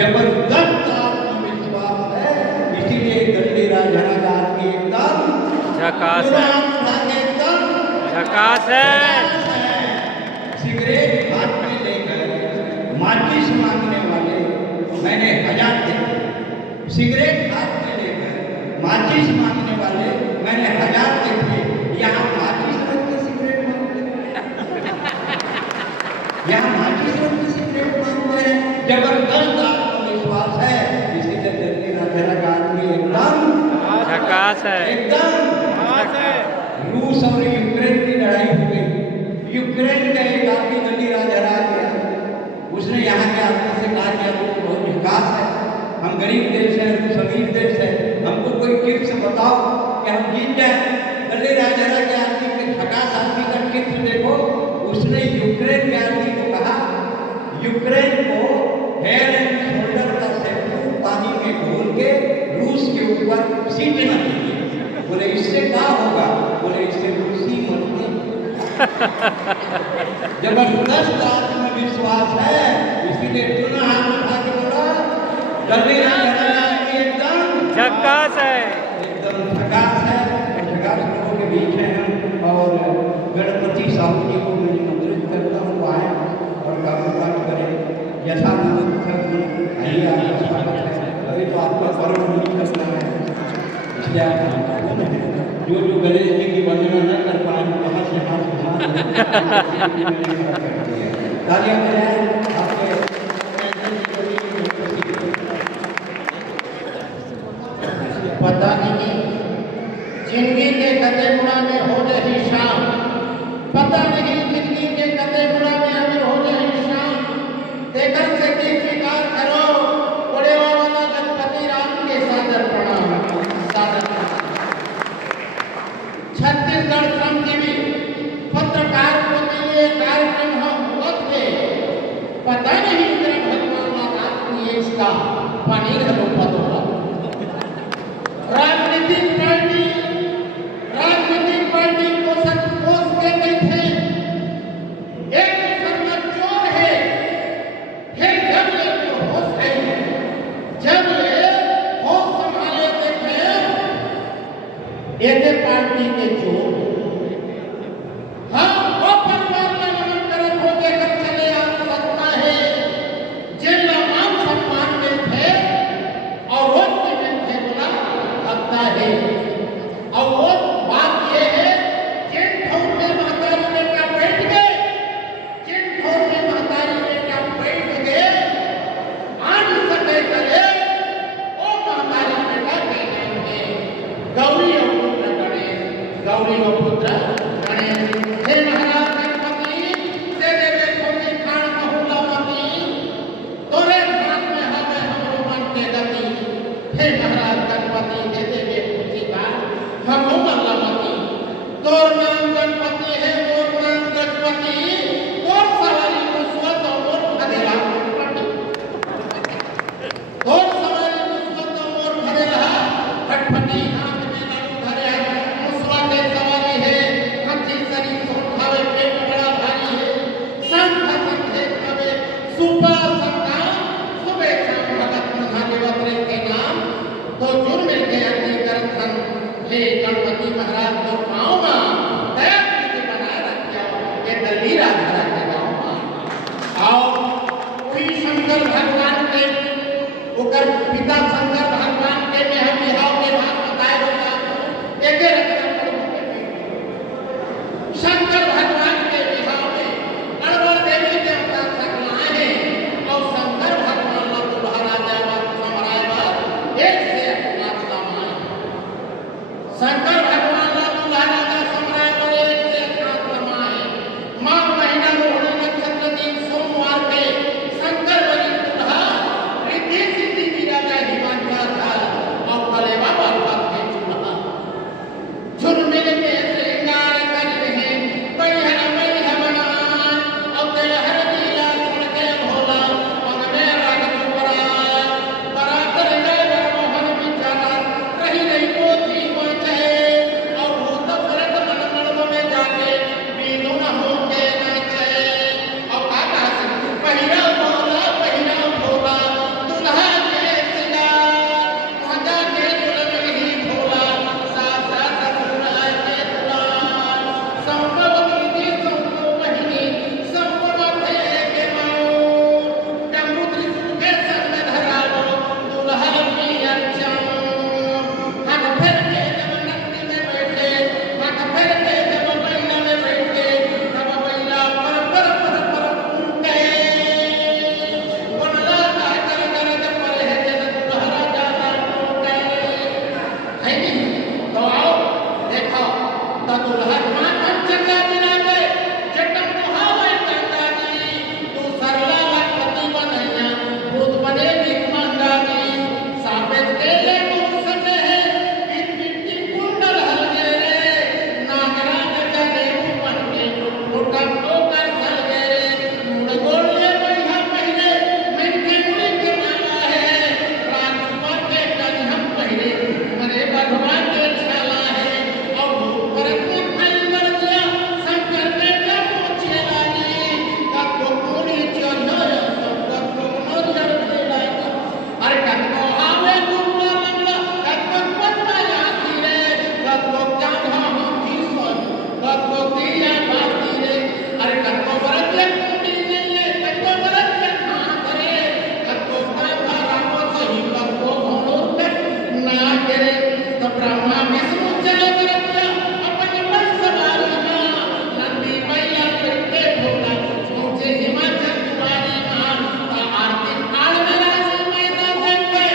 जबरदस्त आत्मविश्वास है, इसीलिए दंडी राजनागार की एकदम झकास है, एकदम झकास है। सिगरेट हाथ में लेकर माचिस मांगने वाले मैंने 1000 देखे। सिगरेट हाथ में लेकर माचिस मांगने वाले मैंने 1000 देखे। यहाँ माचिस रख के सिगरेट मांगते हैं, यहाँ माचिस रख के सिगरेट मांगते हैं। जबरदस्त आत्मविश्वास है, इसीलिए दंडी राजनागार की एकदम झकास है, एकदम रूस और यूक्रेन की लड़ाई हो गई। यूक्रेन का एक आदमी दंडी राज हरा गया। उसने यहाँ के आदमी से कहा कि आपको बहुत विकास है, हम गरीब देश है, रूस अमीर देश है, हमको कोई टिप्स बताओ कि हम जीत जाए। दंडी राज हरा के आदमी के झकास आदमी का टिप्स देखो। उसने यूक्रेन के आदमी को कहा, यूक्रेन को हेयर एंड शोल्डर का शैम्पू पानी में घोल के रूस के ऊपर सींचना चाहिए। बोले इससे क्या होगा? बोले इससे रूसी मरते। जबरदस्त आत्मविश्वास है, इसीलिए चुना हाथ उठा के बोला दंडी राजनागार की एकदम झकास है, एकदम झकास है। झकास लोगों के बीच है हम, और गणपति साहू जी को मैं निमंत्रित करता हूँ आए और काम करें। यथा आइए, आपका स्वागत है। अभी तो आपका पर्व नहीं करना है, इसलिए आप जो गणेश जी की वंदना न कर पाए वहाँ से हाथ उठा तालियां बजाएं आपके। पता नहीं जिंदगी के गते गुणा में हो रही शाम, पता नहीं जिंदगी के गते गुणा में अगर हो रही शाम, देकर से की स्वीकार करो बड़े वाला गणपति राम के सादर प्रणाम, सादर प्रणाम। छत्तीसगढ़ श्रमजीवी पत्रकार को दिए कार्यक्रम हुआ थे, पता नहीं इंद्र भगवान रात को ये इसका पानी घरों पदोला। राजनीतिक पार्टी को सच पोस के गई थे, एक मुसलमान चोर है, फिर जब ये होश है, जब ये होश संभाले देखे एक पार्टी के चोर। हम वो परिवार में नमन करत हो के कर चले आ सकता है जिनका मान सम्मान में थे और रोज के में थे बोला लगता है। और वो बात ये है जिन ठोर में महतारी बेटा बैठ गए, जिन ठोर में महतारी बेटा बैठ गए आन सके करे वो महतारी बेटा कहेंगे गौरी और पुत्र गणेश, गौरी और पुत्र गणेश। हे महाराज गणपति दे देवे कोटि खान बहुलामती, तोरे ध्यान में हमें हमरो मन के गति। हे महाराज गणपति दे देवे कोटि खान हम बहुलामती, तोर नाम गणपति है, तोर नाम गणपति, तोर सवारी मुस्वत और खदेला खटपटी, तोर सवारी मुस्वत और खदेला खटपटी। हाथ में लाडू धरे मुस्वा के सवारी है, हाथी सरी सोट खावे पेट बड़ा भारी है, संत संते खावे सुपा संता सुबह शाम भगत महादेवत्रे के नाम तो जुड़ मिल के अति करथन। हे गणपति महाराज को पाँव में दया करके बनाए रखियो ये दंडी राजहरा के गाँव में। आओ कोई शंकर भगवान के ओकर पिता शंकर भगवान के में हम बिहाव के बात बताए होता एक रचना पढ़ो। शंकर भगवान के बिहाव में गणगण देवी देवता सकलाए हैं और शंकर भगवान ला दुल्हा राजा समराय एक से अपना समाए। शंकर है नहीं। तो आओ देखो तो दुल्हन माथम चंगा बिराजे जटम मुहावे गंगा जी तू सरला लखपति बनैया भूत बने भीख मांगा जी साबित के ले मुँह सके है इन मिट्टी कुंडल हल गए नागराज जने बन के उठम होकर चल गए मुड़ गोल ले बढ़िया पहले मिट्टी मुड़ी के माला है राजकुमार के कन्हम पहले मरे भगवान के छाला है और भूत भरत ने फल कर दिया शंकर के जब पहुंचे लागी तब तो पूरी चौधर सब तो नजर पे लागी अरे कब तो आवे दुर्गा मंगला कब तो पत्ता जाती रे कब तो चांदा होती सोई कब तो दिया बाती रे अरे कब तो भरत ने कुंडी नहीं है कब तो भरत ने हाथ रे कब तो कांधा रामो सही कब तो घोड़ों पे ना गिरे तो ब्रह्मा विष्णु चले करतिया अपने मन सवारी मां नंदी मैया पे भोला ऊंचे हिमाचल कुमारी मां ता आरती आड़ मेरा मैदा देखे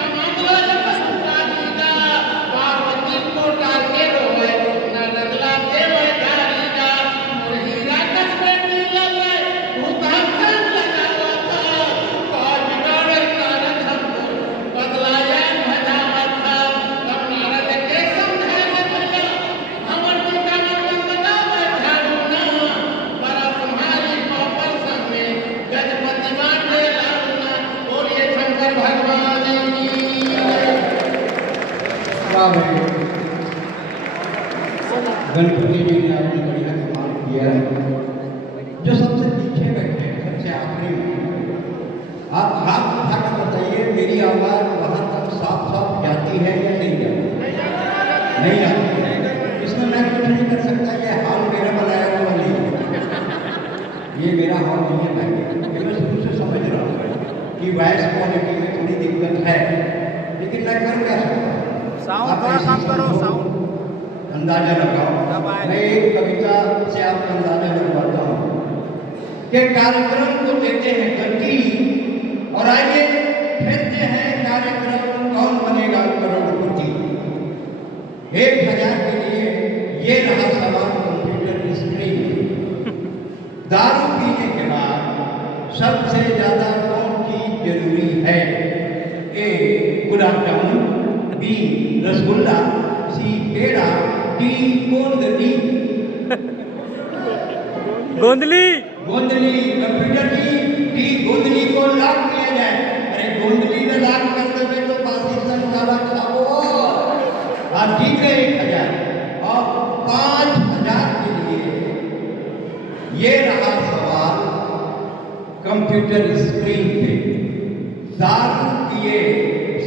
कमांडला जपस्तानी का पार्वती को डाल के रोए न लगला देवे गारी का मुरहीरा कस बेटी लगे भूता संग लगावा था कोई बिगाड़े तारक हमको बदलाया भजावत था तब नारद के समझाए भैया हमर टीका में बतावे झाड़ू ना बड़ा तुम्हारी कौपर संग में गजपति बांधे लाडू ना बोलिए शंकर भगवान की वाह भाई, गणपति जी ने अपनी बढ़िया कमाल किया है। जो सबसे पीछे बैठे हैं, सबसे आखिरी में, आप हाथ उठाकर बताइए मेरी आवाज वहां तक साफ साफ जाती है या नहीं जाती? नहीं जाती। इसमें मैं कुछ नहीं कर सकता, ये हॉल मेरा बनाया हुआ नहीं है। ये मेरा हॉल नहीं है भाई, ये मैं शुरू से समझ रहा हूँ कि वॉइस क्वालिटी में थोड़ी दिक्कत है, लेकिन मैं कर क्या सकता हूँ? साउंड थोड़ा कम करो, साउंड अंदाजा लगाओ। मैं एक कविता से आपको अंदाजा लगवाता हूँ कि कार्यक्रम को देते हैं गति और आइए खेलते हैं कार्यक्रम कौन बनेगा करोड़पति। 1000 के लिए ये रहा सवाल कंप्यूटर स्क्रीन। दारू पीने के बाद सबसे ज्यादा कौन चीज जरूरी है? ए गुलाब जामुन, बी रसगुल्ला, सी पेड़ा, डी गोंदली। गोंदली गोंदली कंप्यूटर जी, डी गोंदली को लॉक किया जाए। अरे गोंदली में लॉक कर देवे तो पाकिस्तान काला खाओ। आप जीत गए 1000 और 5000 के लिए ये रहा सवाल कंप्यूटर स्क्रीन पे। दारू पिए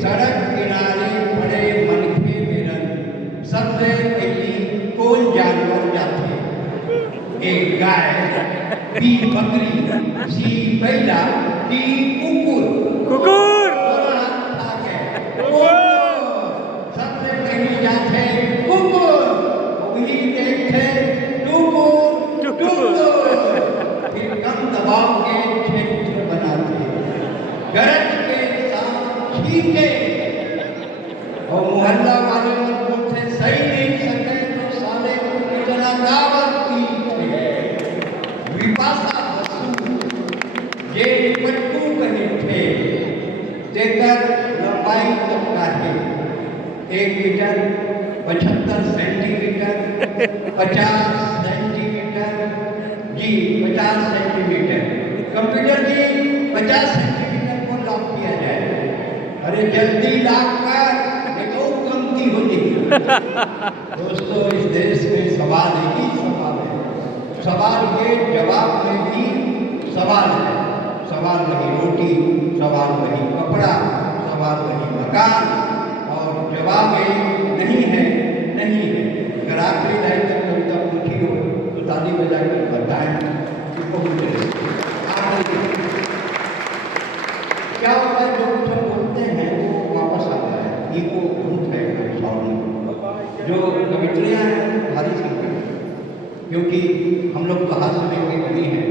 सड़क किनारे पड़े मनखे मेरन सबसे पहली कौन जानवर जाते? एक गाय, बी बकरी, सी बैला, डी कुकुर। कुकुर सबसे पहली जाते कुकुर, वही देखते टुकुर टुकुर। फिर कम दबाव के क्षेत्र बनाते, गरज के साथ छींके और मोहल्ला वाले उनसे सही नहीं सके तो साले को इतना दावत पीते। विपाशा बसु ये पट्टू कहे थे देकर लंबाई तक का है 1 मीटर 75 सेंटीमीटर 50 सेंटीमीटर जी 50 सेंटीमीटर। कंप्यूटर जी 50 सेंटीमीटर को लॉक किया जाए। अरे जल्दी लॉक कर, ये तो कमती होती है। दोस्तों इस देश में सवाल एक ही सवाल है, सवाल के जवाब में भी सवाल है। सवाल वही रोटी, सवाल वही कपड़ा, सवाल वही मकान और जवाब ये नहीं है, नहीं है। अगर आखिरी लाइन तक कविता पूछी हो तो ताली बजाकर बताएं कि बहुत क्या होता है। जो कुछ हम बोलते हैं वो वापस आता है, ईको भूत है साउंड। जो कवित्रियाँ हैं भारी संकट, क्योंकि हम लोग कहाँ से लेके बनी हैं,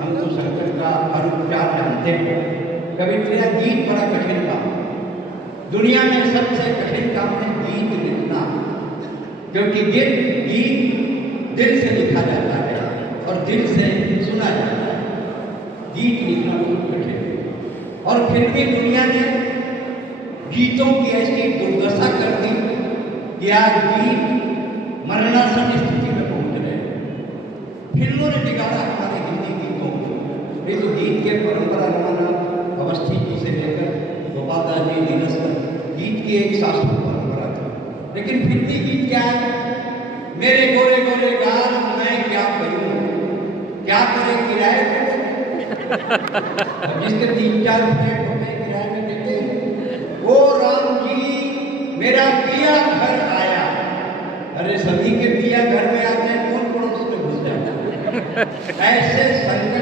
हम तो संकट का हर उपचार जानते हैं। कवित्रियाँ गीत बड़ा कठिन काम, दुनिया में सबसे कठिन काम है गीत लिखना, क्योंकि गीत दिल से लिखा जाता है और दिल से सुना जाता है। गीत लिखना बहुत कठिन है और फिर भी दुनिया ने गीतों की ऐसी दुर्दशा कर दी कि आज गीत मरणासन स्थिति में पहुंच रहे हैं। फिल्मों ने बिगाड़ा हमारे हिंदी गीतों को। ये तो गीत के परंपरा रमाना अवस्थी जी से लेकर गोपाल दास जी नीरज तक गीत की एक शास्त्रीय परंपरा थी, लेकिन फिल्मी गीत क्या है? मेरे गोरे गोरे गाल मैं क्या करूं, क्या करे किराए पे जिसके 3-4 फ्लैट होते हैं किराए में देते हैं। ओ राम जी मेरा पिया घर आया। अरे सभी के पिया घर में आते हैं, कौन पड़ोस में घुस जाता है? ऐसे संकट